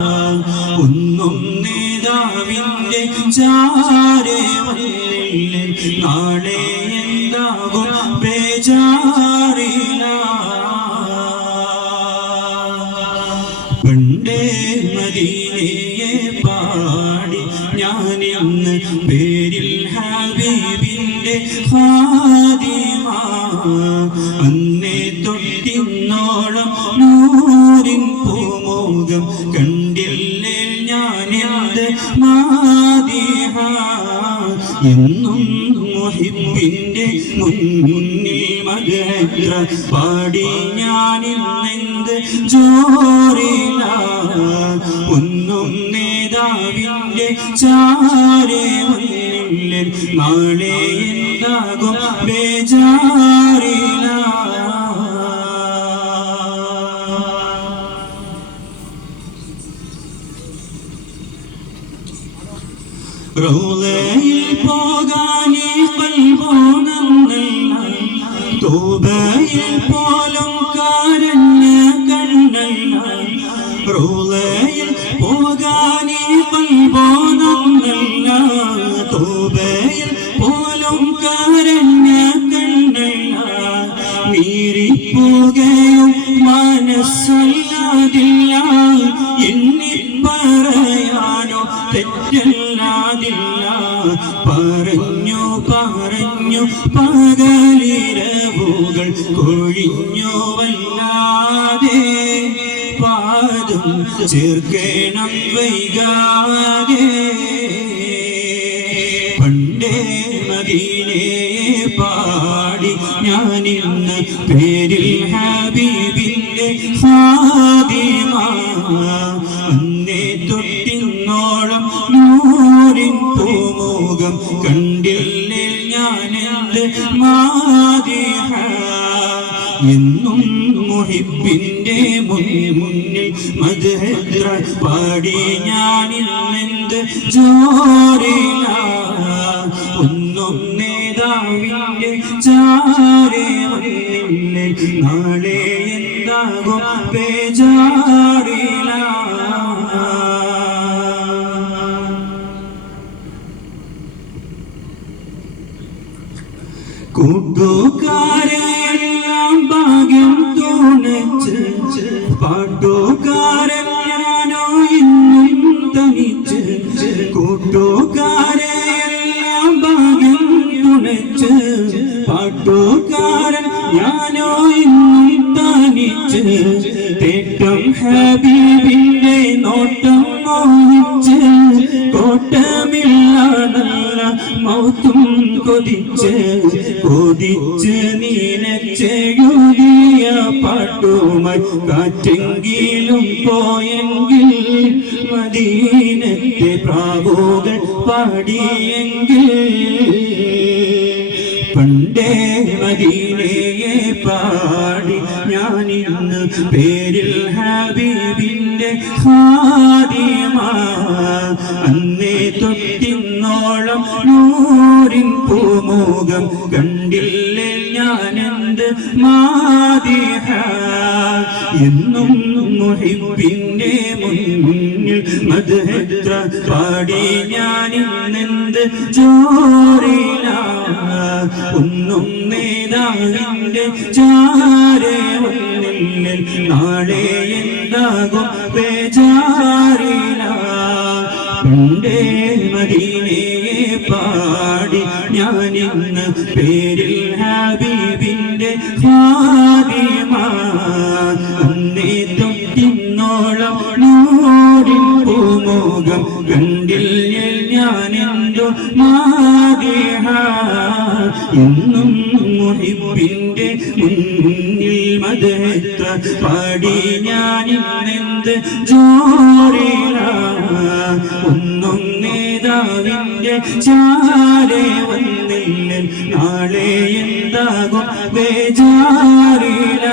ഒന്നും നേതാവിൻ്റെ ചാരെ വന്നില്ല, നാളെ എന്താകും ബേജാറില്ല. പണ്ടേ മദീനയെ പാടി ഞാനിന്ന് പേരിൽ ഹബീബിൻ്റെ ഖാദിമ. അന്നേ തൊട്ടിന്നോളം നൂറിൻ പൂമുഖം കണ്ടില്ലേ ഞാനെന്ത് മാദിഹ. എന്നും മുഹിബ്ബിൻ്റെ മുന്നിൽ മദഹ് പാടി ഞാനിന്നെന്ത് ജോറില. ഒന്നും നേതാവിൻ്റെ ചാരെ വന്നില്ല, നാളെ എന്താകും ബേജാറില. റൗളയിൽ പോകാനീ ഖൽബുനന്നല്ല, തൗബയിൽ പോലും കരഞ്ഞ കണ്ണല്ല. റൗളയിൽ പോകാനീ ഖൽബുനന്നല്ല, തൗബയിൽ പോലും കരഞ്ഞ കണ്ണല്ല. നീറിപ്പോകയും മനസ്സല്ലാതില്ല, എണ്ണി പറയാനോ തെറ്റല്ലാതില്ല. പറഞ്ഞു പറഞ്ഞു പകലിരവുകൾ കൊഴിഞ്ഞു വല്ലാതെ, പാദം ചേർക്കണം വൈകാതെ. പണ്ടേ മദീനയെ പാടി ഞാനിന്ന് പേരിൽ ഹബീബിൻ്റെ ഖാദിമ. അന്നേ തൊട്ടിന്നോളം നൂറിൻ പൂമുഖം കണ്ടില്ലേ ഞാനെന്ത് മാദിഹ. എന്നും മുഹിബ്ബിൻ്റെ മുന്നിൽ മദ്ഹ് പാടി ഞാനിന്നെന്ത് ജോറില. ഒന്നും നേതാവിൻ്റെ ചാരെ വന്നില്ല, നാളെ എന്താകും ബേജാറില. കൂട്ടുകാരെല്ലാം ഭാഗ്യം തുണച്ച്, പാട്ടുകാരൻ ഞാനോ ഇന്നും തനിച്ച്. കൂട്ടുകാരെല്ലാം ഭാഗ്യം തുണച്ച്, പാട്ടുകാരൻ ഞാനോ ഇന്നും തനിച്ച്. തേട്ടം ഹബീബിൻ്റെ നോട്ടം മോഹിച്ച്, കോട്ടമില്ലാതല്ല മൗത്തും കൊതിച്ച്. കൊതിച്ച് നീനച്ചെഴുതിയ പാട്ടുമായി കാറ്റെങ്കിലും പോയെങ്കിൽ, മദീനത്തെ പ്രാവുകൾ പാടിയെങ്കിൽ. പണ്ടേ മദീനയെ പാടി ഞാനിന്ന് പേരിൽ ഹബീബിൻ്റെ ഖാദിമ. അന്നേ തൊട്ടിന്നോളം നൂറിൻ പൂമുഖം കണ്ടില്ലേ ഞാനെന്ത് മാദിഹ. എന്നും മുഹിബ്ബിൻ്റെ മുന്നിൽ മദ്ഹ് പാടി ഞാനിന്നെന്ത് ജോറില. ഒന്നും നേതാവിൻ്റെ ചാരെ വന്നില്ല, നാളെ എന്താകും ബേജാറില. പണ്ടേ മദീനയെ പാടി ഞാനിന്ന് പേരിൽ ഹബീബിൻ്റെ ഖാദിമ. അന്നേ തൊട്ടിന്നോളം നൂറിൻ പൂമുഖം കണ്ടില്ലേ ഞാനെന്തു മാദിഹ. എന്നും മുഹിബ്ബിൻ്റെ മുന്നിൽ മദ്ഹ് പാടി ഞാനിന്നെന്ത് ജോറില. ഒന്നും നേതാവിൻ്റെ ചാരെ വന്നില്ല, നാളെ എന്താകും ബേജാറില.